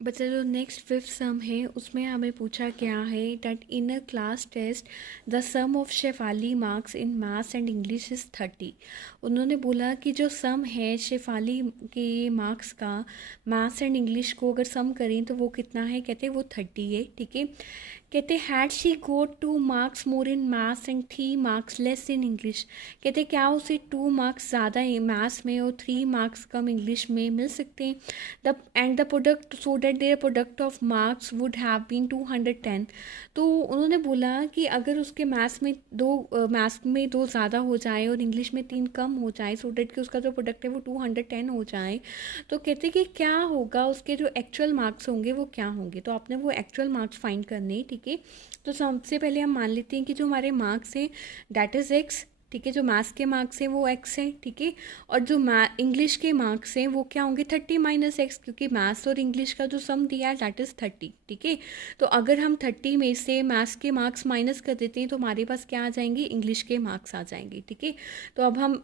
बच्चा जो next fifth सम है उसमें हमें पूछा क्या है that in a class test the sum of Shefali marks in maths and English is 30। उन्होंने बोला कि जो सम है शेफाली के मार्क्स का मैथ्स एंड इंग्लिश को अगर सम करें तो वो कितना है, कहते हैं वो 30 है। ठीक है, कहते had she got 2 marks more in maths and 3 marks less in English. कहते क्या उसे 2 मार्क्स ज़्यादा मैथ्स में और 3 मार्क्स कम इंग्लिश में मिल सकते हैं। The end the product so that there product of marks would have been 210। तो उन्होंने बोला कि अगर उसके मैथ्स में दो ज़्यादा हो जाए और इंग्लिश में 3 कम हो जाए, सो दैट कि उसका जो प्रोडक्ट है वो 210 हो जाए, तो कहते कि क्या होगा, उसके जो एक्चुअल मार्क्स होंगे वो क्या होंगे। तो आपने वो एक्चुअल मार्क्स फाइंड करने। ठीक है, तो सबसे पहले हम मान लेते हैं कि जो हमारे मार्क्स हैं दैट इज़ एक्स। ठीक है, जो मैथ्स के मार्क्स हैं वो एक्स है। ठीक है, और जो इंग्लिश के मार्क्स हैं वो क्या होंगे, 30 माइनस एक्स, क्योंकि मैथ्स और इंग्लिश का जो सम दिया है दैट इज़ 30। ठीक है, तो अगर हम 30 में से मैथ्स के मार्क्स माइनस कर देते हैं तो हमारे पास क्या आ जाएंगे, इंग्लिश के मार्क्स आ जाएंगे। ठीक है, तो अब हम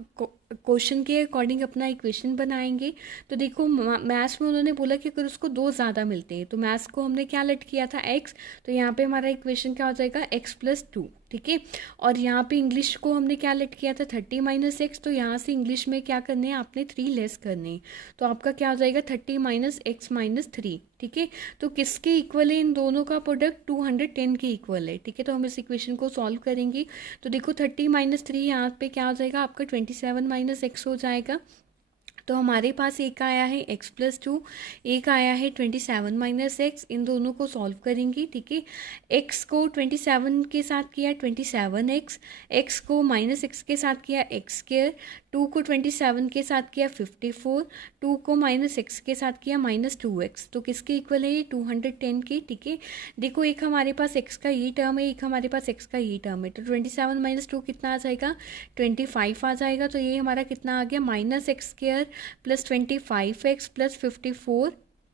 क्वेश्चन के अकॉर्डिंग अपना इक्वेशन बनाएंगे। तो देखो मैथ्स में उन्होंने बोला कि अगर उसको 2 ज़्यादा मिलते हैं तो मैथ्स को हमने क्या लेट किया था, एक्स। तो यहाँ पे हमारा इक्वेशन क्या हो जाएगा, x+2। ठीक है, और यहाँ पे इंग्लिश को हमने क्या लेट किया था, 30 माइनस एक्स। तो यहाँ से इंग्लिश में क्या करने हैं, आपने 3 लेस करने हैं। तो आपका क्या हो जाएगा, 30 माइनस एक्स माइनस 3। ठीक है, तो किसके इक्वल है, इन दोनों का प्रोडक्ट 210 के इक्वल है। ठीक है, तो हम इस इक्वेशन को सॉल्व करेंगे। तो देखो 30 माइनस 3 यहाँ पे क्या हो जाएगा, आपका 27 माइनस एक्स हो जाएगा। तो हमारे पास एक आया है x+2, एक आया है 27 माइनस एक्स। इन दोनों को सॉल्व करेंगे। ठीक है, x को 27 के साथ किया 27x, x को माइनस एक्स के साथ किया x², 2 को 27 के साथ किया 54, 2 को माइनस एक्स के साथ किया -2x। तो किसके इक्वल है ये, 210 के। ठीक है, देखो एक हमारे पास x का ये टर्म है, एक हमारे पास x का ये टर्म है। तो 27 माइनस 2 कितना आ जाएगा, 25 आ जाएगा। तो ये हमारा कितना आ गया, -x² प्लस 25x प्लस 54।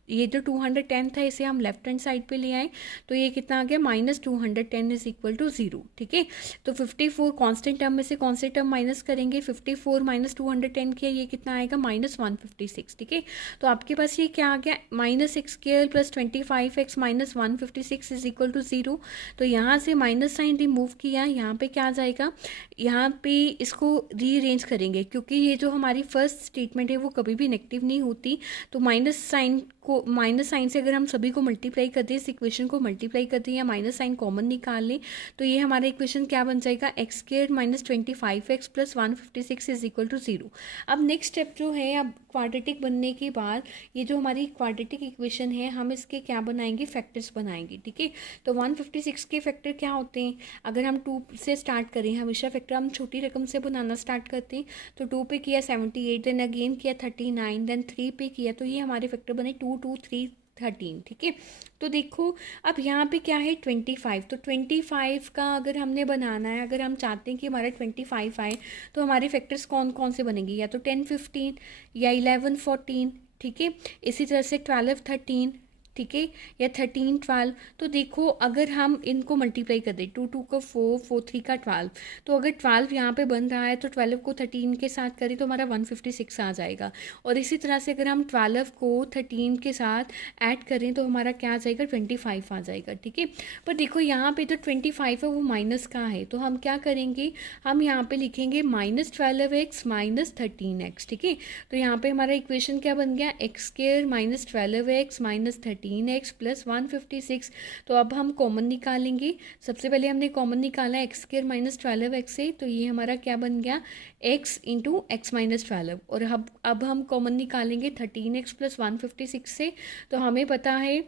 ये जो 210 था इसे हम लेफ्ट हैंड साइड पे ले आए, तो ये कितना आ गया, -210 इज इक्वल टू 0। ठीक है, तो 54 कांस्टेंट टर्म में से कौन से टर्म माइनस करेंगे, 54 माइनस 210 किया, ये कितना आएगा, -156। ठीक है, तो आपके पास ये क्या आ गया, -x² plus 25x minus 156 is equal to 0। तो यहाँ से माइनस साइन रिमूव किया, यहाँ पे क्या आ जाएगा, यहाँ पे इसको रीअरेंज करेंगे, क्योंकि ये जो हमारी फर्स्ट स्टेटमेंट है वो कभी भी नेगेटिव नहीं होती। तो माइनस साइन से अगर हम सभी को मल्टीप्लाई कर दें, इस इक्वेशन को मल्टीप्लाई कर दें या माइनस साइन कॉमन निकाल लें, तो ये हमारा इक्वेशन क्या बन जाएगा, x² minus 25x plus 156 is equal to 0। अब नेक्स्ट स्टेप जो है, अब क्वाड्रेटिक बनने के बाद ये जो हमारी क्वाड्रेटिक इक्वेशन है हम इसके क्या बनाएंगे, फैक्टर्स बनाएंगे। ठीक है, तो 156 के फैक्टर क्या होते हैं, अगर हम 2 से स्टार्ट करें, हमेशा फैक्टर हम छोटी रकम से बनाना स्टार्ट करते हैं। तो 2 पे किया 78, देन अगेन किया 39, देन 3 पे किया, तो ये हमारे फैक्टर बने 2 2 3 13। ठीक है, तो देखो अब यहाँ पे क्या है 25। तो 25 का अगर हमने बनाना है, अगर हम चाहते हैं कि हमारा 25 आए, तो हमारे फैक्टर्स कौन कौन से बनेंगे, या तो 10 15 या 11 14। ठीक है, इसी तरह से 12 13। ठीक है, या 13 12। तो देखो अगर हम इनको मल्टीप्लाई कर दें, 2 2 का 4 4 3 का 12, तो अगर 12 यहाँ पे बन रहा है तो 12 को 13 के साथ करें तो हमारा 156 आ जाएगा। और इसी तरह से अगर हम 12 को 13 के साथ ऐड करें तो हमारा क्या आ जाएगा, 25 आ जाएगा। ठीक है, पर देखो यहाँ पे जो 25 है वो माइनस का है, तो हम क्या करेंगे, हम यहाँ पे लिखेंगे -12x माइनस 13x। ठीक है, तो यहाँ पे हमारा इक्वेशन क्या बन गया, x² minus 12x minus 13x plus 156। तो अब हम कॉमन निकालेंगे। सबसे पहले हमने कॉमन निकाला x² माइनस 12x से, तो ये हमारा क्या बन गया, x इंटू एक्स माइनस 12। और अब हम कॉमन निकालेंगे 13x प्लस 156 से। तो हमें पता है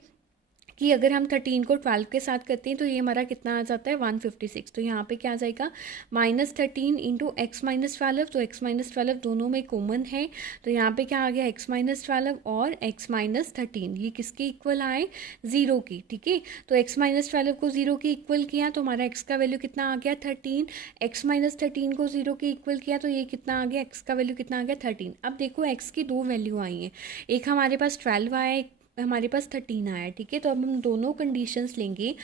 कि अगर हम 13 को 12 के साथ करते हैं तो ये हमारा कितना आ जाता है, 156। तो यहाँ पे क्या आ जाएगा, -13 इंटू एक्स माइनस 12। तो एक्स माइनस 12 दोनों में कॉमन है, तो यहाँ पे क्या आ गया, एक्स माइनस 12 और एक्स माइनस 13, ये किसके इक्वल आए, 0 की। ठीक है, तो एक्स माइनस 12 को 0 के इक्वल किया तो हमारा एक्स का वैल्यू कितना आ गया, 13। एक्स माइनस 13 को 0 के इक्वल किया तो ये कितना आ गया, एक्स का वैल्यू कितना आ गया, 13। अब देखो एक्स की 2 वैल्यू आई हैं, एक हमारे पास 12 आया, हमारे पास 13 आया, ठीक है। तो अब हम दोनों कंडीशंस लेंगे।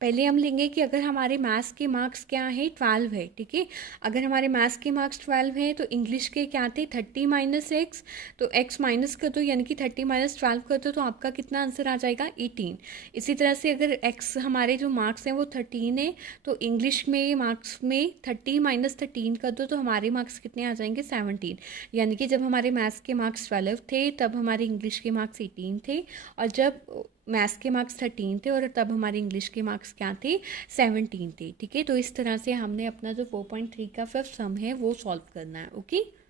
पहले हम लेंगे कि अगर हमारे मैथ्स के मार्क्स क्या है, 12 है, ठीक है। अगर हमारे मैथ्स के मार्क्स 12 है तो इंग्लिश के क्या थे, 30 माइनस एक्स। तो एक्स माइनस कर दो, यानी कि 30 माइनस 12 कर दो, तो आपका कितना आंसर आ जाएगा, 18। इसी तरह से अगर एक्स हमारे जो मार्क्स हैं वो 13 है, तो इंग्लिश में मार्क्स में 30 माइनस 13 कर दो, तो हमारे मार्क्स कितने आ जाएंगे, 17। यानी कि जब हमारे मैथ्स के मार्क्स 12 थे तब हमारे इंग्लिश के मार्क्स 18 थे, और जब मैथ्स के मार्क्स 13 थे और तब हमारे इंग्लिश के मार्क्स क्या थे, 17 थे, ठीक है। तो इस तरह से हमने अपना जो 4.3 का फिफ्थ सम है वो सॉल्व करना है, ओके।